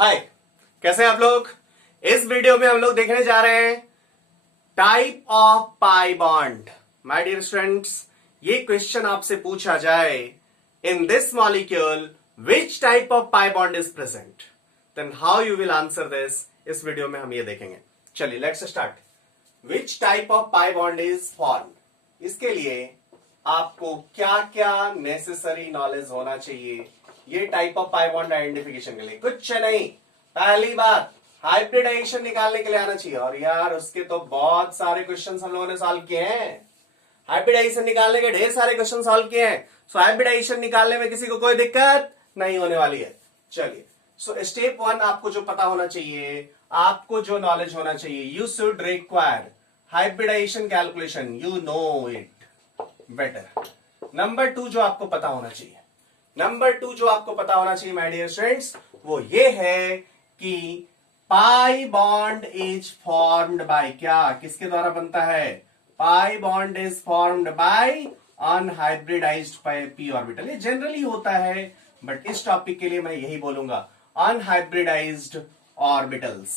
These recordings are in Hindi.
हाय, कैसे हैं आप लोग। इस वीडियो में हम लोग देखने जा रहे हैं type of pi bond. My dear students, ये क्वेश्चन आपसे पूछा जाए in this molecule which type of pi bond is present, then how you will answer this. इस वीडियो में हम ये देखेंगे। चलिए let's start. Which type of pi bond is form, इसके लिए आपको क्या क्या नेसेसरी नॉलेज होना चाहिए ये type of pi bond identification के लिए। कुछ नहीं, पहली बात हाइब्रिडाइजेशन निकालने के लिए आना चाहिए। और यार उसके तो बहुत सारे क्वेश्चंस हम लोगों ने सॉल्व किए हैं। हाइब्रिडाइजेशन निकालने के ढेर सारे क्वेश्चन सॉल्व किए हैं। सो हाइब्रिडाइजेशन निकालने में किसी को कोई दिक्कत नहीं होने वाली है। चलिए, सो स्टेप 1 आपको जो पता होना चाहिए, आपको जो नॉलेज होना चाहिए, you should require hybridization calculation, you know it better. Number 2 जो आपको पता होना चाहिए, माय डियर स्टूडेंट्स, वो ये है कि पाई बॉन्ड इज फॉर्म्ड बाय क्या, किसके द्वारा बनता है। पाई bond is formed by unhybridised P orbital. ये जनरली होता है, बट इस टॉपिक के लिए मैं यही बोलूंगा, unhybridized orbitals.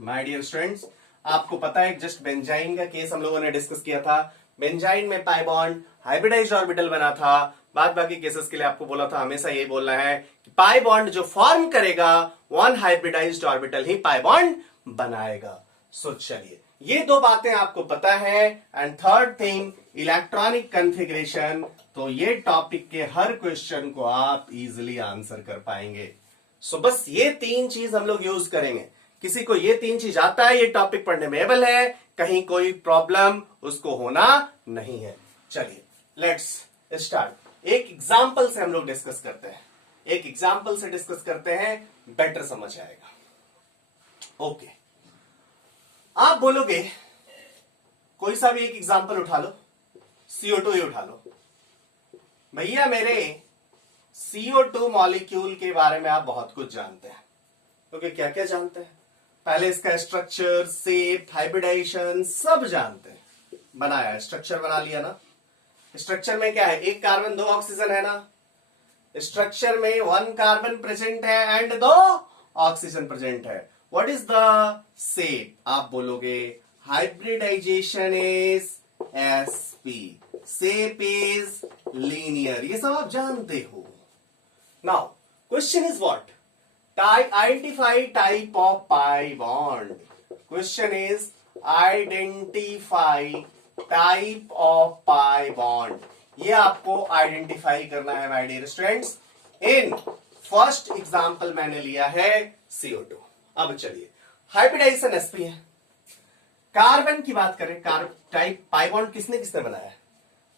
My dear students, आपको पता है जस्ट बेंजाइन का केस हम लोगों ने डिस्कस किया था। बेंजाइन में पाई बॉन्ड हाइब्रिडाइज्ड ऑर्बिटल बना था। बाद बाकी केसेस के लिए आपको बोला था हमेशा यही बोलना है कि पाई बॉन्ड जो फॉर्म करेगा वन हाइब्रिडाइज्ड ऑर्बिटल ही पाई बॉन्ड बनाएगा। सो चलिए, ये दो बातें आपको पता है। And third thing, electronic configuration. तो ये टॉपिक के हर क्वेश्चन को आप इजीली आंसर कर पाएंगे। सो बस ये तीन चीज हम लोग यूज करेंगे। किसी को ये तीन चीज आता है, ये टॉपिक पढ़ने में एबल है, कहीं कोई प्रॉब्लम उसको होना नहीं है। चलिए लेट्स स्टार्ट। एक एग्जाम्पल से हम लोग डिस्कस करते हैं, बेटर समझ आएगा। ओके, आप बोलोगे कोई सा भी एक एग्जाम्पल उठा लो, CO2 ही उठा लो। भैया मेरे CO2 मॉलिक्यूल के बारे में आप बहुत कुछ जानते हैं। ओके, क्या क्या जानते हैं? पहले इसका स्ट्रक्चर, शेप, हाइब्रिडाइजेशन सब जानते हैं। बनाया, स्ट्रक्चर बना लिया ना। स्ट्रक्चर में क्या है, एक कार्बन 2 ऑक्सीजन है ना। स्ट्रक्चर में 1 कार्बन प्रेजेंट है एंड 2 ऑक्सीजन प्रेजेंट है। What is the shape? आप बोलोगे hybridization is sp, shape is linear. ये सब आप जानते हो। Now question is what? Identify type of pi bond. Question is identify type of pi bond. ये आपको आइडेंटिफाई करना है my dear students. In first example मैंने लिया है CO2। अब चलिए, हाइब्रिडाइजेशन sp है। कार्बन की बात करें, टाइप पाई बॉन्ड किसने किसने बनाया है?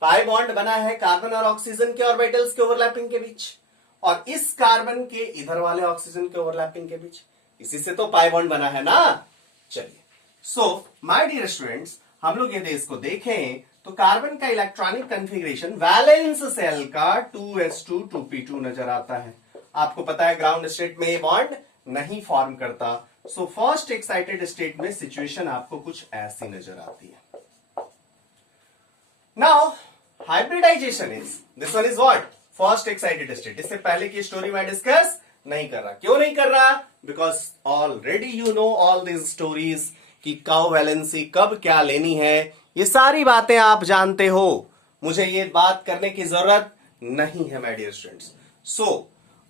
पाई बॉन्ड बना है कार्बन और ऑक्सीजन के ऑर्बिटल्स के ओवरलैपिंग के बीच, और इस कार्बन के इधर वाले ऑक्सीजन के ओवरलैपिंग के बीच। इसी से तो पाई बॉन्ड बना है ना। चलिए, सो माय डियर स्टूडेंट्स, हम लोग यदि इसको देखें तो कार्बन का इलेक्ट्रॉनिक कॉन्फ़िगरेशन वैलेंस सेल का 2s2 2p2 नजर आता है। आपको पता है ग्राउंड स्टेट में ये बॉन्ड नहीं फॉर्म करता। सो फर्स्ट एक्साइटेड स्टेट में सिचुएशन आपको कुछ ऐसी नजर आती है। Now hybridization is, this one is what? First excited state. इससे पहले की स्टोरी में डिस्कस नहीं कर रहा। क्यों नहीं कर रहा? Because already you know all this stories कि कब वैलेंसी कब क्या लेनी है, ये सारी बातें आप जानते हो। मुझे ये बात करने की जरूरत नहीं है माय डियर स्टूडेंट्स। सो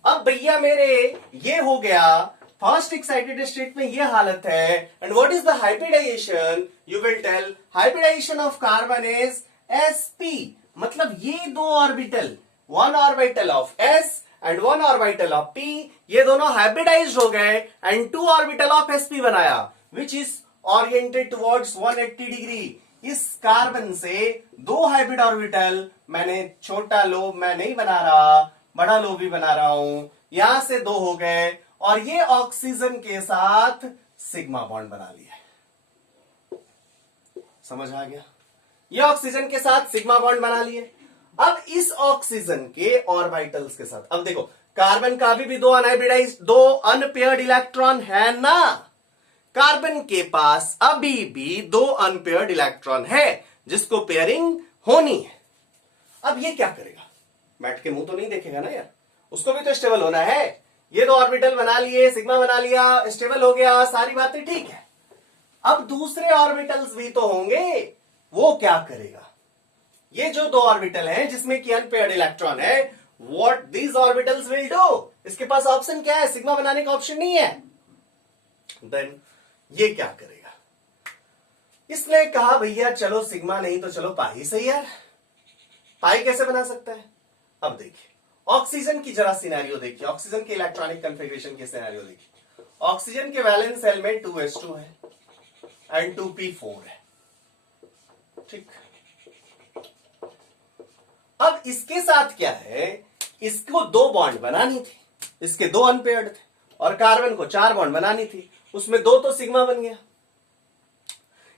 अब भैया मेरे ये हो गया, फर्स्ट एक्साइटेड स्टेट में ये हालत है। And what is the hybridization? You will tell hybridization of carbon is sp। मतलब ये दो orbital, 1 orbital of s and 1 orbital of p, ये दोनों हाइब्रिडाइज्ड हो गए एंड 2 ऑर्बिटल ऑफ sp बनाया, which is oriented towards 180 degree. इस कार्बन से 2 हाइब्रिड ऑर्बिटल, मैंने छोटा लोब मैं नहीं बना रहा, बड़ा लोब भी बना रहा हूं, यहां से 2 हो गए, और ये ऑक्सीजन के साथ सिग्मा बॉन्ड बना लिया। समझ आ गया? ये ऑक्सीजन के साथ सिग्मा बॉन्ड बना लिए। अब इस ऑक्सीजन के ऑर्बिटल्स के साथ, अब देखो कार्बन का अभी भी 2 अनहाइब्रिडाइज्ड, 2 अनपेयर्ड इलेक्ट्रॉन है ना। कार्बन के पास अभी भी 2 अनपेयर्ड इलेक्ट्रॉन है जिसको पेयरिंग होनी है। अब ये क्या करेगा? बैठ के मुंह तो नहीं देखेगा ना यार, उसको भी तो स्टेबल होना है। ये दो ऑर्बिटल बना लिए, सिग्मा बना लिया, स्टेबल हो गया, सारी बातें ठीक है। अब दूसरे ऑर्बिटल्स भी तो होंगे, वो क्या करेगा? ये जो दो ऑर्बिटल हैं जिसमें कि अनपेयर्ड इलेक्ट्रॉन है, what these orbitals will do? इसके पास ऑप्शन क्या है? सिग्मा बनाने का ऑप्शन नहीं है। देन ये क्या करेगा? इसने कहा भैया चलो सिग्मा नहीं तो चलो पाई सही यार। पाई कैसे बना सकता है? अब देखिए ऑक्सीजन की जरा सिनेरियो देखिए, ऑक्सीजन के इलेक्ट्रॉनिक कन्फिग्रेशन की सिनेरियो देखिए। ऑक्सीजन के वैलेंस सेल में 2s2 है एंड 2p4 है, ठीक। अब इसके साथ क्या है, इसको दो बॉन्ड बनानी थी, इसके दो अनपेयर्ड थे, और कार्बन को 4 बॉन्ड बनानी थी, उसमें दो तो सिग्मा बन गया,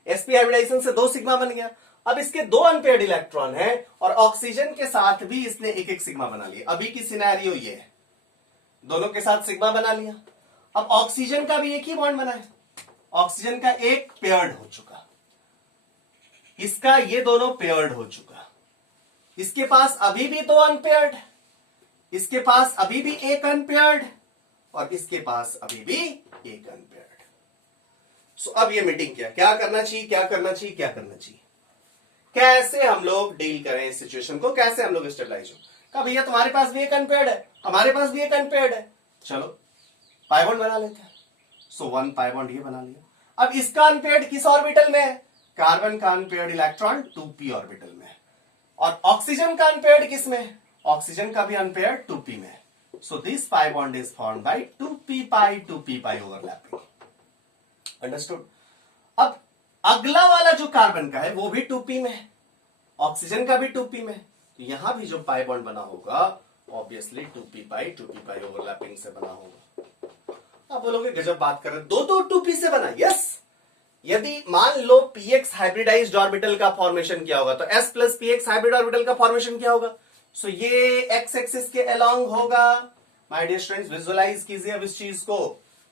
sp हाइब्रिडाइजेशन से 2 सिग्मा बन गया। अब इसके दो अनपेयर्ड इलेक्ट्रॉन हैं और ऑक्सीजन के साथ भी इसने एक एक सिग्मा बना लिया। अभी की सिनेरियो ये है, दोनों के साथ सिग्मा बना लिया। अब ऑक्सीजन का भी एक ही बॉन्ड बना है, ऑक्सीजन का एक पेयर्ड हो चुका, इसका ये दोनों पेयर्ड हो चुका, इसके पास अभी भी दो अनपेयर्ड, इसके पास अभी भी एक अनपेयर्ड, और इसके पास अभी भी एक अनपेयर्ड। सो अब ये मीटिंग क्या करना चाहिए, क्या करना चाहिए, क्या करना चाहिए, कैसे हम लोग डील करें इस सिचुएशन को, कैसे हम लोग स्टेबलाइज हो? कहा भैया तुम्हारे पास भी एक अनपेयर्ड है, हमारे पास भी एक अनपेयर्ड है, चलो पाई बॉन्ड बना लेते हैं। सो 1 पाई बॉन्ड ये बना लिया। अब इसका अनपेयर्ड किस ऑर्बिटल में है? कार्बन का अनपेयर्ड इलेक्ट्रॉन 2p ऑर्बिटल में है, और ऑक्सीजन का अनपेयर्ड किस में है? ऑक्सीजन का भी अनपेयर्ड 2p में है। So this pi bond is formed by 2p pi overlapping. Understood? अब अगला वाला जो कार्बन का है वो भी 2p में है, ऑक्सीजन का भी 2p में है, तो यहां भी जो पाई बॉन्ड बना होगा ऑब्वियसली 2p पाई ओवरलैपिंग से बना होगा। आप बोलोगे गजब बात कर रहे, दो 2p से बना। यस, यदि मान लो px हाइब्रिडाइज्ड ऑर्बिटल का फॉर्मेशन क्या होगा, तो s plus px hybrid orbital का फॉर्मेशन क्या होगा? सो ये x एक्सिस के अलोंग होगा। माय डियर स्टूडेंट्स विजुअलाइज कीजिए अब इस चीज को,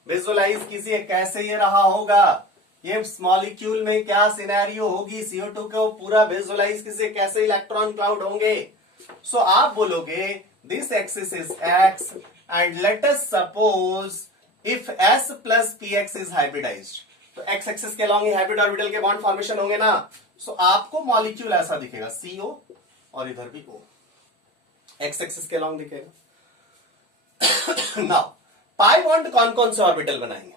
विजुअलाइज कीजिए कैसे ये रहा होगा, ये मॉलिक्यूल में क्या सिनेरियो होगी, CO2 को पूरा विजुअलाइज कीजिए कैसे इलेक्ट्रॉन क्लाउड होंगे। सो आप बोलोगे this axis is x and let us suppose if s plus px is hybridized, तो x एक्सिस के अलोंग हाइब्रिड ऑर्बिटल के बॉन्ड फॉर्मेशन होंगे ना। सो आपको मॉलिक्यूल ऐसा दिखेगा CO और इधर भी O, x एक्सिस के अलोंग दिखेगा। नाउ पाई बॉन्ड कौन कौन से ऑर्बिटल बनाएंगे?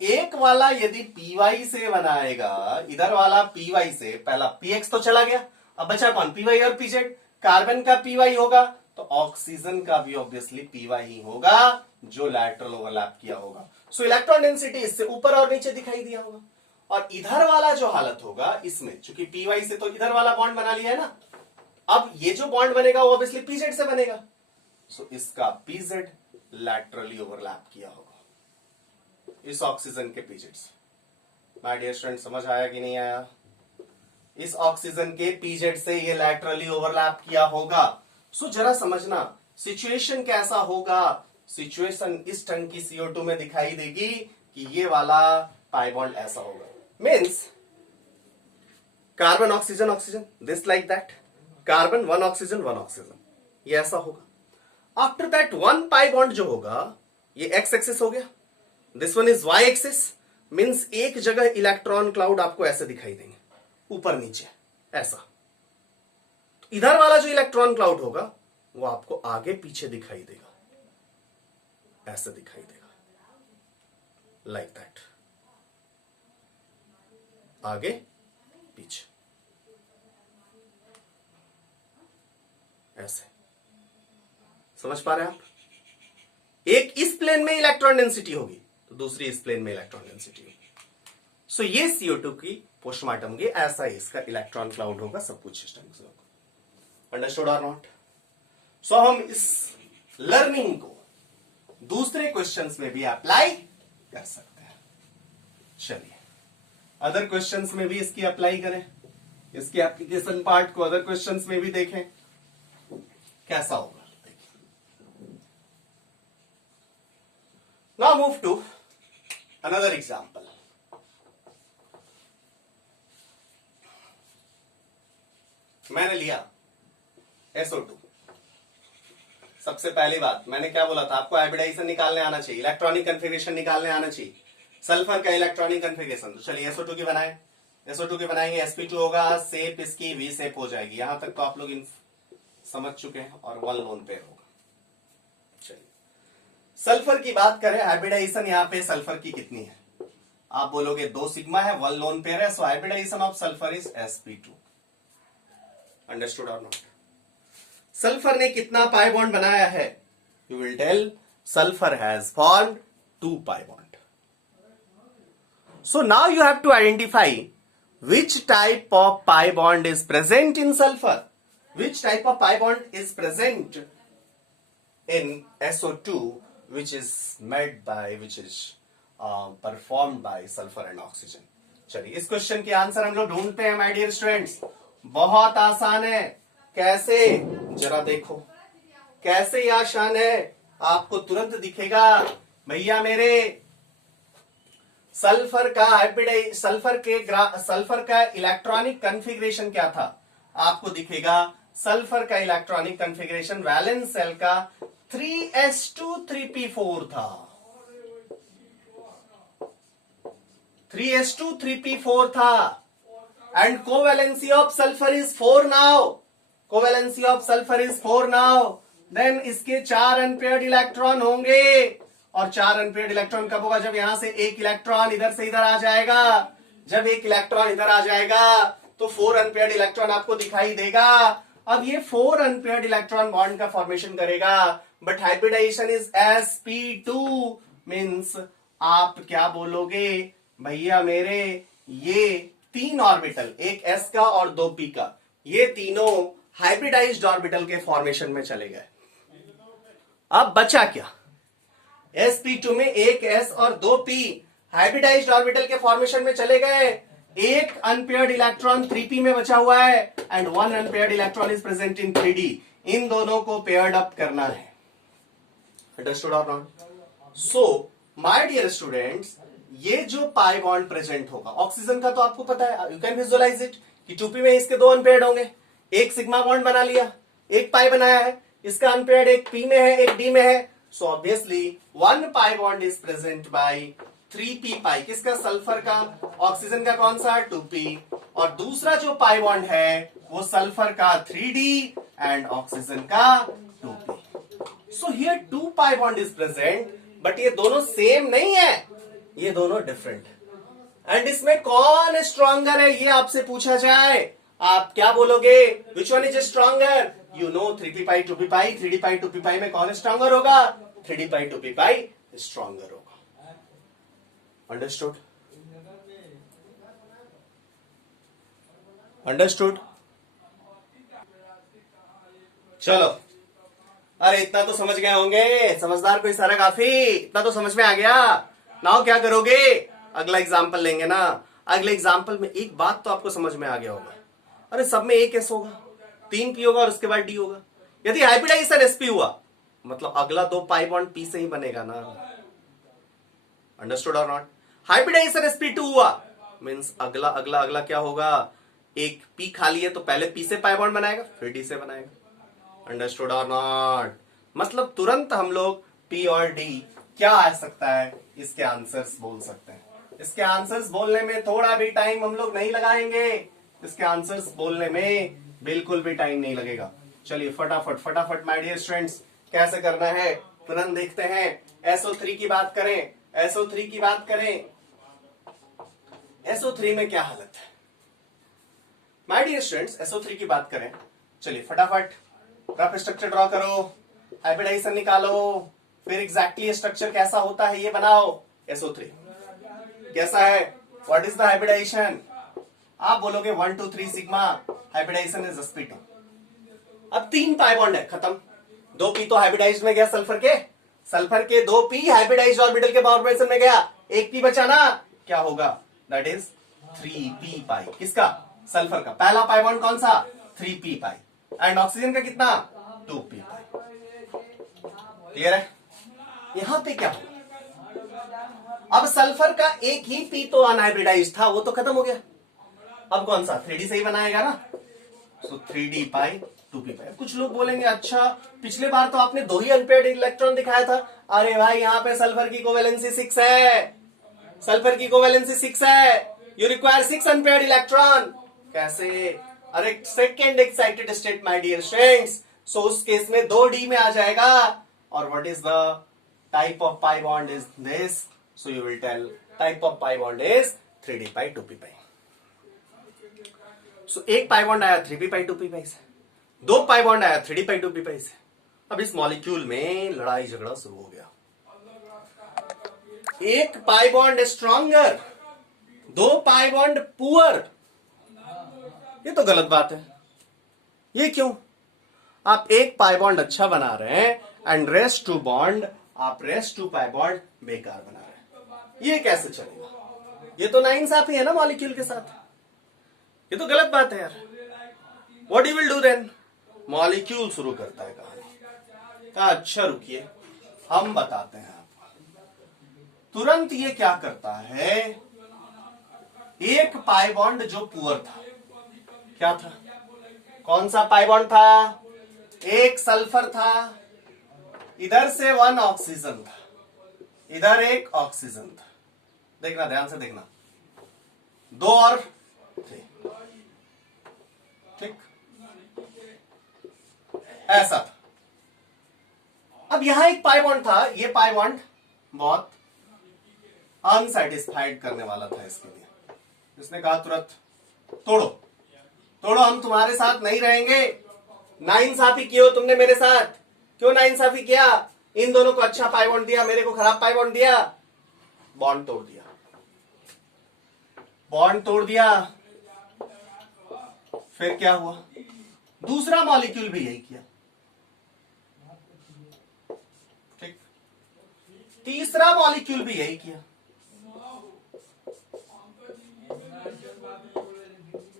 एक वाला यदि py से बनाएगा, इधर वाला py से, पहला px तो चला गया, अब बचा कौन? py और pz। कार्बन का py होगा तो ऑक्सीजन का भी ऑब्वियसली py ही होगा जो लैटरल ओवरलैप किया होगा। सो इलेक्ट्रॉन डेंसिटी इससे ऊपर और नीचे दिखाई दिया होगा। और इधर वाला जो हालत होगा इसमें, चूंकि py से तो इधर वाला बॉन्ड बना लिया है ना, अब ये जो बॉन्ड बनेगा वो ऑब्वियसली pz से बनेगा। सो इसका pz लैटरली ओवरलैप किया होगा इस ऑक्सीजन के pz से। माय डियर स्टूडेंट समझ आया कि नहीं आया? इस ऑक्सीजन के pz से ये लैटरली ओवरलैप किया होगा। सो जरा समझना सिचुएशन कैसा होगा। सिचुएशन इस टंग की CO2 में दिखाई देगी कि ये वाला पाई बॉन्ड ऐसा होगा, means carbon oxygen oxygen, this like that, carbon 1 oxygen 1 oxygen, ये ऐसा होगा। आफ्टर दैट 1 पाई बॉन्ड जो होगा ये x एक्सिस हो गया, this one is y axis, means एक जगह इलेक्ट्रॉन क्लाउड आपको ऐसे दिखाई देंगे, ऊपर नीचे ऐसा। तो इधर वाला जो इलेक्ट्रॉन क्लाउड होगा वो आपको आगे पीछे दिखाई देगा, ऐसे दिखाई देगा, लाइक दैट, आगे पीछे ऐसे। समझ पा रहे हैं आप? एक इस प्लेन में इलेक्ट्रॉन डेंसिटी होगी तो दूसरी इस प्लेन में इलेक्ट्रॉन डेंसिटी होगी। सो ये CO2 की पोस्टमार्टम होगी, ऐसा ही इसका इलेक्ट्रॉन क्लाउड होगा, सब कुछ सिस्टम से होगा। अंडरस्टूड और नॉट? सो हम इस लर्निंग को दूसरे क्वेश्चंस में भी अप्लाई कर सकते हैं। चलिए अदर क्वेश्चंस में भी इसकी अप्लाई करें, इसके एप्लीकेशन पार्ट को अदर क्वेश्चंस में भी देखें कैसा होगा। Now move to another example. मैंने लिया SO2, सबसे पहली बात मैंने क्या बोला था, आपको हाइब्रिडाइजेशन निकालने आना चाहिए, इलेक्ट्रॉनिक कन्फिगरेशन निकालने आना चाहिए, सल्फर का इलेक्ट्रॉनिक कन्फिगरेशन। तो चलिए SO2 की बनाए, SO2 की बनाएंगे, sp2 होगा, शेप इसकी V शेप हो जाएगी। यहां तक तो आप लोग समझ चुके हैं, और 1 लोन पेयर होगा। चलिए सल्फर की बात करें, हाइब्रिडाइजेशन यहाँ पे सल्फर की कितनी है, आप बोलोगे 2 सिग्मा है, 1 लोन पेयर है, so hybridization of sulphur is sp2। Understood और नॉट? सल्फर ने कितना पाई बॉन्ड बनाया है, you will tell sulphur has formed 2 pi bond. So now you have to identify which type of pi bond is present in sulfur, which type of pi bond is present in SO2 which is made by, which is performed by sulfur and oxygen। चलिए इस क्वेश्चन के आंसर हम लोग ढूंढते हैं माय डियर स्टूडेंट्स। बहुत आसान है, कैसे जरा देखो, कैसे ये आसान है, आपको तुरंत दिखेगा भैया मेरे। सल्फर का इलेक्ट्रॉनिक कन्फिग्रेशन क्या था, आपको दिखेगा सल्फर का इलेक्ट्रॉनिक कन्फिग्रेशन वैलेंस सेल का 3s2 3p4 था, 3s2 3p4 था। And covalency of sulphur is 4 now, covalency of sulphur is 4 now. Then इसके 4 अनपेयर्ड इलेक्ट्रॉन होंगे, और 4 अनपेयर्ड इलेक्ट्रॉन कब होगा, जब यहां से एक इलेक्ट्रॉन इधर से इधर आ जाएगा। जब एक इलेक्ट्रॉन इधर आ जाएगा तो 4 अनपेयर्ड इलेक्ट्रॉन आपको दिखाई देगा। अब ये 4 अनपेयर्ड इलेक्ट्रॉन बॉन्ड का फॉर्मेशन करेगा, but hybridization is sp2 means आप क्या बोलोगे भैया मेरे, ये 3 ऑर्बिटल, एक s का और 2 p का, ये तीनों हाइब्रिडाइज्ड ऑर्बिटल के फॉर्मेशन में चले गए। अब बचा क्या, sp2 में एक s और 2 p हाइब्रिडाइज्ड ऑर्बिटल के फॉर्मेशन में चले गए। एक अनपेयर्ड इलेक्ट्रॉन 3p में बचा हुआ है, and 1 unpaired electron is present in 3d। इन दोनों को पेयर्ड अप करना है। अंडरस्टूड और not? So my dear students, ये जो पाई बॉन्ड प्रेजेंट होगा, ऑक्सीजन का तो आपको पता है, यू कैन विजुअलाइज इट कि 2p में इसके 2 अनपेयर्ड होंगे। एक सिग्मा बॉन्ड बना लिया, एक पाई बनाया है, इसका अनपेयर्ड एक p में है, एक d में है। So obviously 1 pi bond is present by 3p pi, किसका, सल्फर का। ऑक्सीजन का कौन सा, 2p। और दूसरा जो पाई बॉन्ड है वो सल्फर का 3d एंड ऑक्सीजन का 2p। So here 2 pi bond is present, but ये दोनों सेम नहीं है, ये दोनों डिफरेंट। एंड इसमें कौन स्ट्रॉन्गर है ये आपसे पूछा जाए, आप क्या बोलोगे, which one is stronger? You know 3p pi 2p pi, 3d pi 2p pi में कौन स्ट्रॉन्गर होगा, 3d pi 2p pi stronger होगा। अंडरस्टूड? अंडरस्टूड? चलो, अरे इतना तो समझ गए होंगे, समझदार कोई सारा काफी, इतना तो समझ में आ गया। नाउ क्या करोगे, अगला एग्जाम्पल लेंगे ना। अगले एग्जाम्पल में एक बात तो आपको समझ में आ गया होगा, अरे सब में एक s होगा, 3p होगा और उसके बाद d होगा। यदि हाइब्रिडाइजेशन sp हुआ मतलब अगला 2 पाई बॉन्ड p से ही बनेगा ना। अंडरस्टूड और नॉट? हाइब्रिडाइजेशन sp2 हुआ मींस अगला अगला अगला क्या होगा, एक p खाली है तो पहले p से पाई बॉन्ड बनाएगा, फिर d से बनाएगा। अंडरस्टूड और नॉट? मतलब तुरंत हम लोग p और d क्या आ सकता है, इसके आंसर्स बोल सकते हैं। इसके आंसर्स बोलने में थोड़ा भी टाइम हम लोग नहीं लगाएंगे, इसके आंसर्स बोलने में बिल्कुल भी टाइम नहीं लगेगा। चलिए फटाफट फटाफट माय डियर स्टूडेंट्स, कैसे करना है तुरंत देखते हैं। SO3 की बात करें, SO3 की बात करें, SO3 में क्या हालत है माय डियर स्टूडेंट्स, SO3 की बात करें। चलिए फटाफट रफ स्ट्रक्चर ड्रॉ करो, हाइब्रिडाइजेशन निकालो, फिर एग्जैक्टली स्ट्रक्चर कैसा होता है ये बनाओ। SO3 कैसा है, व्हाट इज द हाइब्रिडाइजेशन? आप बोलोगे 1 2 3 सिग्मा, हाइब्रिडाइजेशन इज sp2। अब 3 पाई बॉन्ड है, खत्म। 2p तो हाइब्रिडाइज में गया, सल्फर के 2p हाइब्रिडाइज्ड ऑर्बिटल के फॉर्मेशन में गया, एक p बचा ना, क्या होगा, दैट इज 3p पाई। किसका, सल्फर का। पहला पाई बॉन्ड कौन सा, 3p पाई। एंड ऑक्सीजन का कितना, 2p पाई। क्लियर है? यहां पे क्या होगा, अब सल्फर का एक ही p तो अनहाइब्रिडाइज्ड था, वो तो खत्म हो गया। अब कौन सा, 3d से ही बनाएगा ना, सो 3d पाई 2p5। कुछ लोग बोलेंगे अच्छा पिछले बार तो आपने 2 ही अनपेयर्ड इलेक्ट्रॉन दिखाया था। अरे भाई यहाँ पे सल्फर की कोवेलेंसी 6 है, सल्फर की कोवेलेंसी 6 है, यू रिक्वायर 6 अनपेयर्ड इलेक्ट्रॉन। कैसे? अरे second excited state my dear students, so उस केस में 2d में आ जाएगा। और what is the type of pi bond is this, so you will tell type of pi bond is 3d pi 2p pi. So एक पाई बॉन्ड आया 3p पाई 2p पाई से, 2 पाई बॉन्ड आया 3d पाई 2p पाई से। अब इस मॉलिक्यूल में लड़ाई झगड़ा शुरू हो गया। एक pi bond stronger, 2 pi bond poor. ये तो गलत बात है। ये क्यों? आप एक पाई बॉन्ड अच्छा बना रहे हैं एंड रेस्ट 2 बॉन्ड, आप रेस्ट 2 पाई बॉन्ड बेकार बना रहे हैं। ये कैसे चलेगा? ये तो नाइंसाफी है ना मॉलिक्यूल के साथ। ये तो गलत बात है यार। What you will do then? Molecule शुरू करता है कहानी का, अच्छा रुकिए हम बताते हैं आपको। तुरंत ये क्या करता है, एक पाई बॉन्ड जो पुअर था, क्या था? कौन सा पाई बॉन्ड था? एक सल्फर था, इधर से 1 ऑक्सीजन था, इधर एक ऑक्सीजन था। देखना, ध्यान से देखना, 2 और 3, ठीक ऐसा था। अब यहां एक पाई बॉन्ड था, ये पाई बॉन्ड बहुत अनसेटिस्फाइड करने वाला था इसके लिए। इसने कहा तुरंत तोड़ो तोड़ो, हम तुम्हारे साथ नहीं रहेंगे। नाइंसाफी किया तुमने मेरे साथ। क्यों नाइंसाफी किया? इन दोनों को अच्छा पाई बॉन्ड दिया, मेरे को खराब पाई बॉन्ड दिया, बॉन्ड तोड़ दिया, बॉन्ड तोड़ दिया। फिर क्या हुआ? दूसरा मॉलिक्यूल भी यही किया, ठीक। तीसरा मॉलिक्यूल भी यही किया,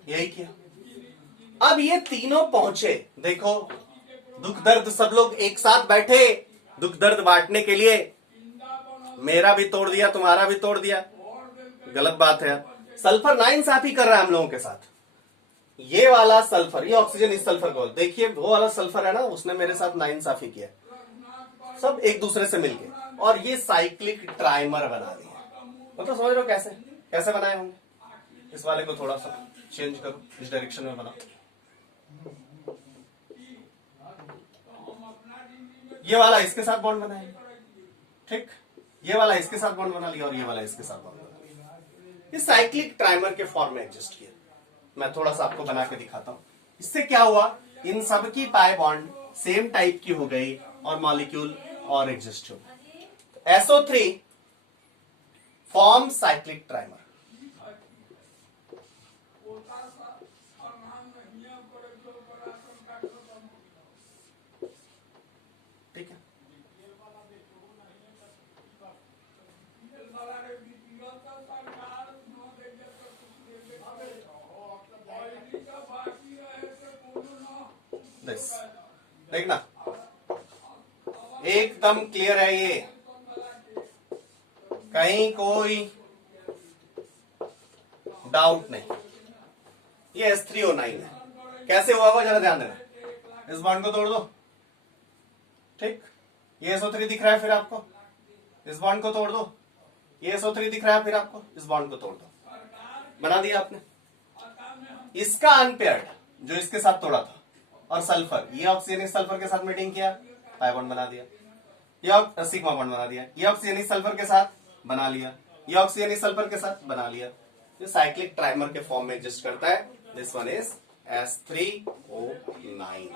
यही किया। अब ये तीनों पहुंचे, देखो दुख दर्द, सब लोग एक साथ बैठे दुख दर्द बांटने के लिए। मेरा भी तोड़ दिया, तुम्हारा भी तोड़ दिया, गलत बात है। सल्फर नाइंसाफी कर रहा है हम लोगों के साथ। ये वाला सल्फर, ये ऑक्सीजन इस सल्फर को, देखिए वो वाला सल्फर है ना, उसने मेरे साथ नाइंसाफी किया, सब एक दूसरे से मिलके, और ये साइक्लिक ट्राइमर बना दिया। मतलब समझ रहे हो कैसे कैसे बनाए होंगे? इस वाले को थोड़ा सा चेंज करो, इस डायरेक्शन में बनाओ। ये वाला इसके साथ बॉन्ड बनाएगा, ठीक। ये वाला इसके साथ बॉन्ड बना लिया और ये वाला इसके साथ बॉन्ड बना लिया। ये साइक्लिक ट्राइमर के फॉर्म में एडजस्ट किया। मैं थोड़ा सा आपको बना के दिखाता हूं। इससे क्या हुआ, इन सब की पाई बॉन्ड सेम टाइप की हो गई और मॉलिक्यूल और एडजस्ट हो गए। SO3 form cyclic trimer. ठीक है, देखना एकदम क्लियर है, ये कहीं कोई डाउट नहीं। ये S3O9 है। कैसे हुआ वो जरा ध्यान देना। इस बॉन्ड को तोड़ दो, ठीक। ये SO3 दिख रहा है, फिर आपको इस बॉन्ड को तोड़ दो। ये SO3 दिख रहा है, फिर आपको इस बॉन्ड को तोड़ दो। बना दिया आपने। इसका अनपेयर्ड जो इसके साथ तोड़ा था, और सल्फर, ये ऑक्सीजन इस सल्फर के साथ मीटिंग किया, पाई बॉन्ड बना दिया। ये सिग्मा बॉन्ड बना दिया। ये ऑक्सीजन इस सल्फर के साथ बना लिया, ये ऑक्सीजन इस सल्फर के साथ बना लिया। ये साइक्लिक ट्राइमर के फॉर्म में एडजस्ट करता है। This one is S3O9।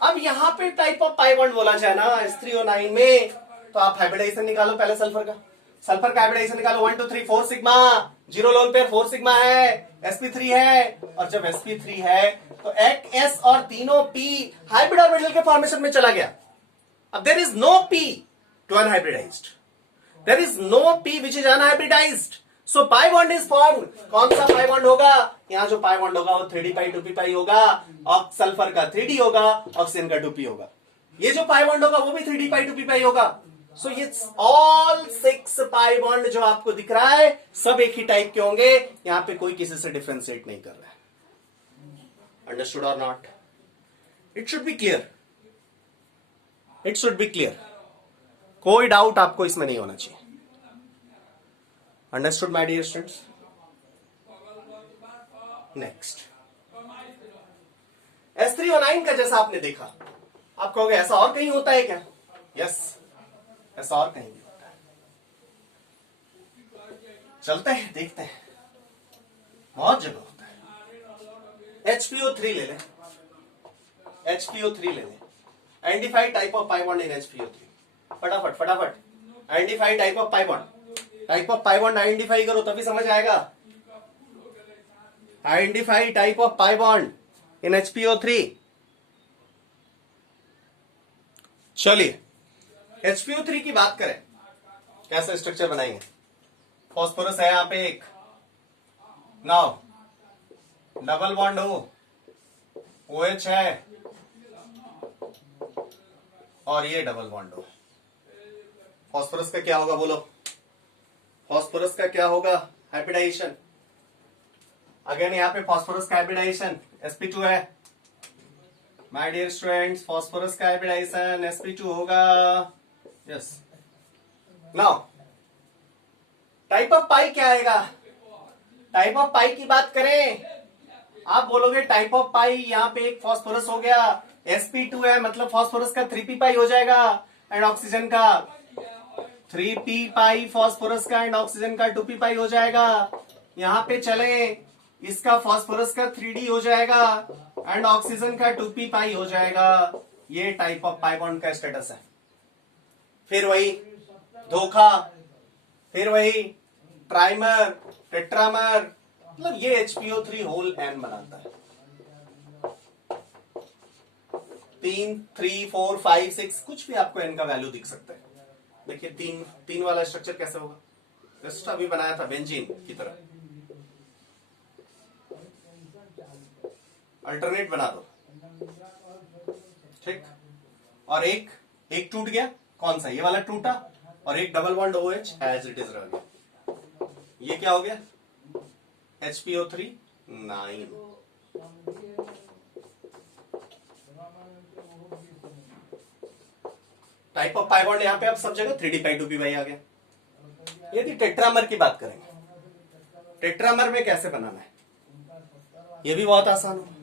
अब यहां पे टाइप ऑफ पाई बॉन्ड बोला जाए ना S3O9 में, तो आप हाइब्रिडाइजेशन निकालो पहले सल्फर का। सल्फर का हाइब्रिडाइजेशन निकालो, 1 2 3 4 सिग्मा, 0 लोन पेयर 4 सिग्मा है, sp3 है, और जब sp3 है तो एक s और तीनों p हाइब्रिड ऑर्बिटल के फॉर्मेशन में चला गया। अब there is no p to unhybridized, there is no p which is unhybridized, so pi bond is formed. कौन सा पाई बॉन्ड होगा? यहां जो पाई बॉन्ड होगा वो 3d पाई 2p पाई होगा, और सल्फर का 3d होगा, ऑक्सीजन का 2p होगा। ये जो पाई बॉन्ड होगा वो भी 3d पाई 2p पाई होगा। सो ये ऑल 6 पाई बॉन्ड जो आपको दिख रहा है सब एक ही टाइप के होंगे। यहां पे कोई किसी से डिफरेंशिएट नहीं कर रहा है। अंडरस्टूड और not? It should be clear, it should be clear, कोई डाउट आपको इसमें नहीं होना चाहिए। Understood my dear students? Next, S3O9 का जैसा आपने देखा, आप कहोगे ऐसा और कहीं होता है क्या? यस, ऐसा और कहीं भी होता है। चलते हैं देखते हैं, बहुत जगह होता है। HPO3 ले लें, HPO3 ले लें। Identify type of pi bond in HPO3। फटाफट फटाफट, identify type of pi bond. Type of pi bond identify करो तभी समझ आएगा। Identify type of pi bond in HPO3। चलिए HPO3 की बात करें, कैसा स्ट्रक्चर बनाएंगे? फॉस्फोरस है यहां पे एक, नाउ डबल बॉन्ड हो, OH है और ये डबल बॉन्ड हो। फॉस्फोरस का क्या होगा बोलो? फॉस्फोरस का क्या होगा? हाइब्रिडाइजेशन। अगेन यहाँ पे फॉस्फोरस का हाइब्रिडाइजेशन sp2 है। माय डियर स्टूडेंट्स, फॉस्फोरस का हाइब्रिडाइजेशन sp2 होगा। यस, नाउ टाइप ऑफ पाई क्या आएगा? टाइप ऑफ पाई की बात करें, आप बोलोगे टाइप ऑफ पाई, यहाँ पे एक फॉस्फोरस हो गया, sp2 है, मतलब फॉस्फोरस का 3p पाई हो जाएगा एंड ऑक्सीजन का 3p पाई, फॉस्फोरस का एंड ऑक्सीजन का 2p पाई हो जाएगा। यहाँ पे चले, इसका फॉस्फोरस का 3d हो जाएगा एंड ऑक्सीजन का 2p पाई हो जाएगा। ये टाइप ऑफ पाई बॉन्ड का स्टेटस है। फिर वही धोखा, फिर वही ट्राइमर, टेट्रामर, मतलब ये HPO3 होल n बनाता है। 3, 3, 4, 5, 6 कुछ भी आपको n का वैल्यू दिख सकता है। देखिए तीन वाला स्ट्रक्चर कैसे होगा? जस्ट अभी बनाया था बेंजीन की तरह। अल्टरनेट बना दो, ठीक। और एक टूट गया, कौन सा? ये वाला टूटा, और एक double bond OH as it is रह गया। ये क्या हो गया? HPO3 9। Type of pi bond यहाँ पे आप सब जगह 3d पाई 2p पाई आ गया। यदि टेट्रामर की बात करेंगे, टेट्रामर में कैसे बनाना है? ये भी बहुत आसान है।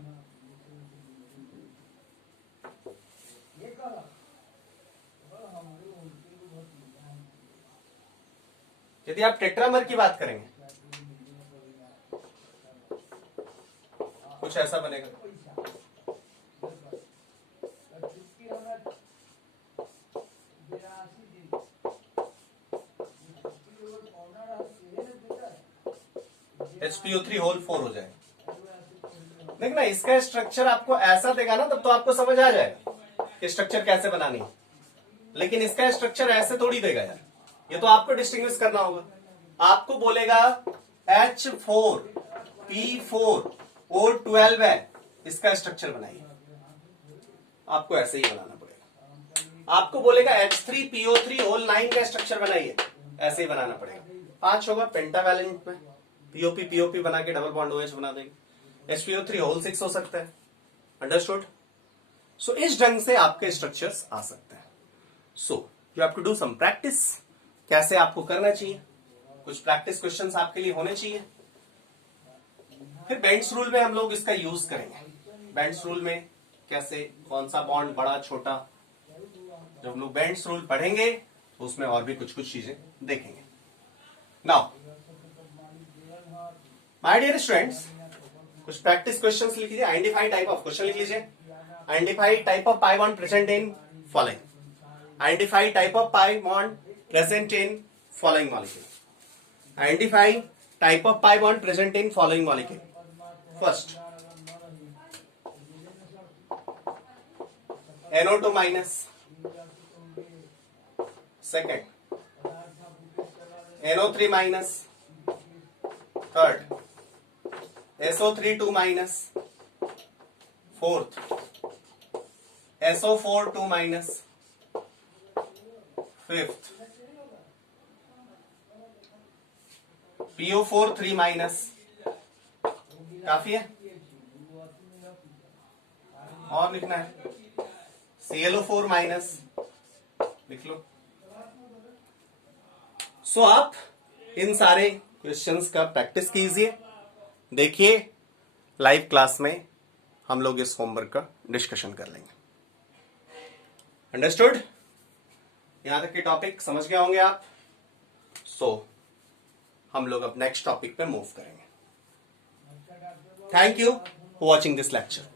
यदि आप टेट्रामर की बात करेंगे, कुछ ऐसा बनेगा। HPO3 होल 4 हो जाएगा। देखना, इसका स्ट्रक्चर आपको ऐसा देगा ना, तब तो आपको समझ आ जाएगा कि स्ट्रक्चर कैसे बनानी है। लेकिन इसका स्ट्रक्चर ऐसे थोड़ी देगा यार, ये तो आपको डिस्टिंग्विश करना होगा। आपको बोलेगा H4P4O12 है, इसका स्ट्रक्चर बनाइए। आपको ऐसे ही बनाना पड़ेगा। आपको बोलेगा H3PO3 होल 9 का स्ट्रक्चर बनाइए, ऐसे ही बनाना पड़ेगा। 5 होगा पेंटावैलेंट में, POP बना के डबल बॉन्ड OH बना देंगे। HPO3 होल 6 हो सकता है। अंडरस्टूड? सो इस ढंग से आपके स्ट्रक्चर्स आ सकते हैं। So you have to do some practice. कैसे आपको करना चाहिए, कुछ प्रैक्टिस क्वेश्चंस आपके लिए होने चाहिए। फिर बेंड्स रूल में हम लोग इसका यूज करेंगे। बेंड्स रूल में कैसे, कौन सा बॉन्ड बड़ा छोटा, जब हम लोग बेंड्स रूल पढ़ेंगे तो उसमें और भी कुछ चीजें देखेंगे। नाउ माय डियर स्टूडेंट्स, कुछ प्रैक्टिस क्वेश्चंस लिख लीजिए। आइडेंटिफाई टाइप ऑफ क्वेश्चन लिख लीजिए। Identify type of pi bond present in following. Identify type of pi bond present in following molecule. Identify type of pi bond present in following molecule. First, NO2 minus. Second, NO3 minus. Third, SO3 2 minus. Fourth, SO4 2 minus. Fifth, PO4 3 minus. काफी है? और लिखना है ClO4 माइनस लिख लो। सो आप इन सारे क्वेश्चंस का प्रैक्टिस कीजिए, देखिए लाइव क्लास में हम लोग इस होमवर्क का डिस्कशन कर लेंगे। अंडरस्टूड? यहां तक के टॉपिक समझ गए होंगे आप। सो हम लोग अब नेक्स्ट टॉपिक पे मूव करेंगे। Thank you for watching this lecture.